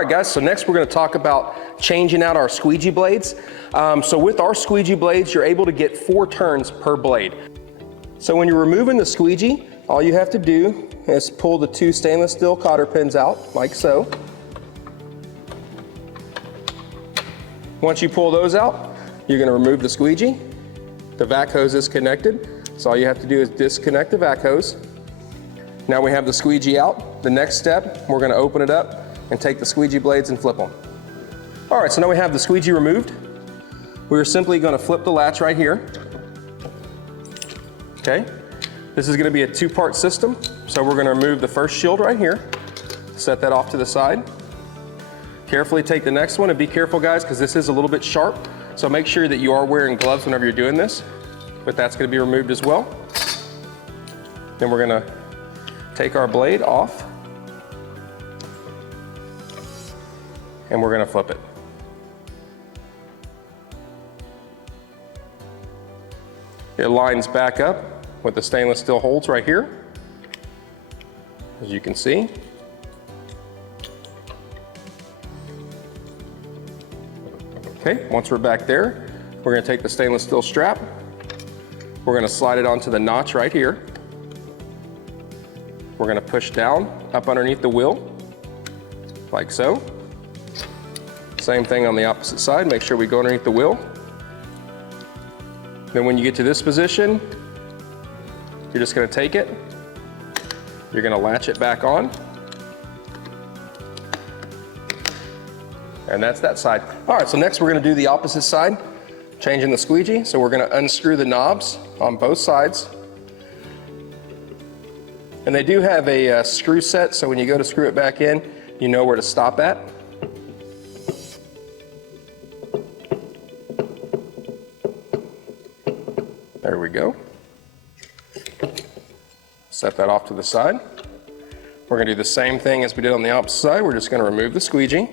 right guys, so next we're going to talk about changing out our squeegee blades. So with our squeegee blades, you're able to get 4 turns per blade. So when you're removing the squeegee, all you have to do is pull the 2 stainless steel cotter pins out, like so. Once you pull those out, you're going to remove the squeegee. The vac hose is connected, so all you have to do is disconnect the vac hose. Now we have the squeegee out. The next step, we're going to open it up and take the squeegee blades and flip them. All right, so now we have the squeegee removed. We're simply going to flip the latch right here. Okay, this is going to be a 2-part system. So we're going to remove the first shield right here, set that off to the side. Carefully take the next one, and be careful guys, because this is a little bit sharp. So make sure that you are wearing gloves whenever you're doing this, but that's going to be removed as well. Then we're going to take our blade off, and we're going to flip it. It lines back up with the stainless steel holes right here, as you can see. Okay, once we're back there, we're going to take the stainless steel strap. We're going to slide it onto the notch right here. We're going to push down up underneath the wheel, like so. Same thing on the opposite side, make sure we go underneath the wheel. Then when you get to this position, you're just going to take it, you're going to latch it back on, and that's that side. All right, so next we're going to do the opposite side, changing the squeegee. So we're going to unscrew the knobs on both sides. And they do have a screw set, so when you go to screw it back in, you know where to stop at. There we go. Set that off to the side. We're going to do the same thing as we did on the opposite side. We're just going to remove the squeegee.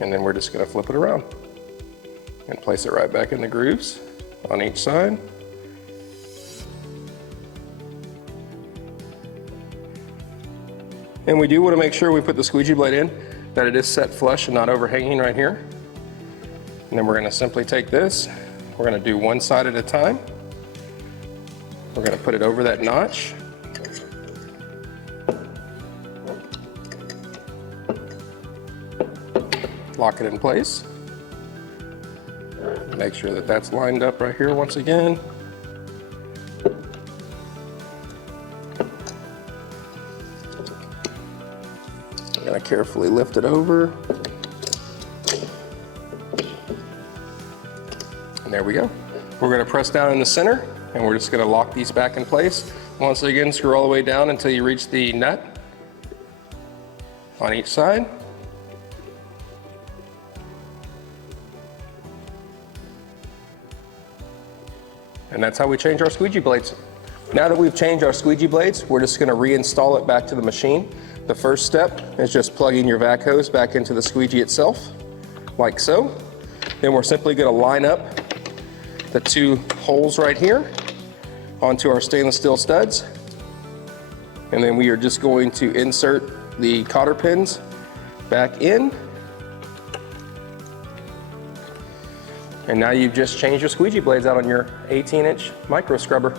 And then we're just going to flip it around and place it right back in the grooves on each side. And we do want to make sure we put the squeegee blade in that it is set flush and not overhanging right here. And then we're going to simply take this, we're going to do one side at a time. We're going to put it over that notch. Lock it in place. Make sure that that's lined up right here once again. I'm going to carefully lift it over. And there we go. We're going to press down in the center, and we're just going to lock these back in place. Once again, screw all the way down until you reach the nut on each side. And that's how we change our squeegee blades. Now that we've changed our squeegee blades, we're just going to reinstall it back to the machine. The first step is just plugging your vac hose back into the squeegee itself, like so. Then we're simply going to line up the 2 holes right here onto our stainless steel studs. And then we are just going to insert the cotter pins back in. And now you've just changed your squeegee blades out on your 18-inch micro scrubber.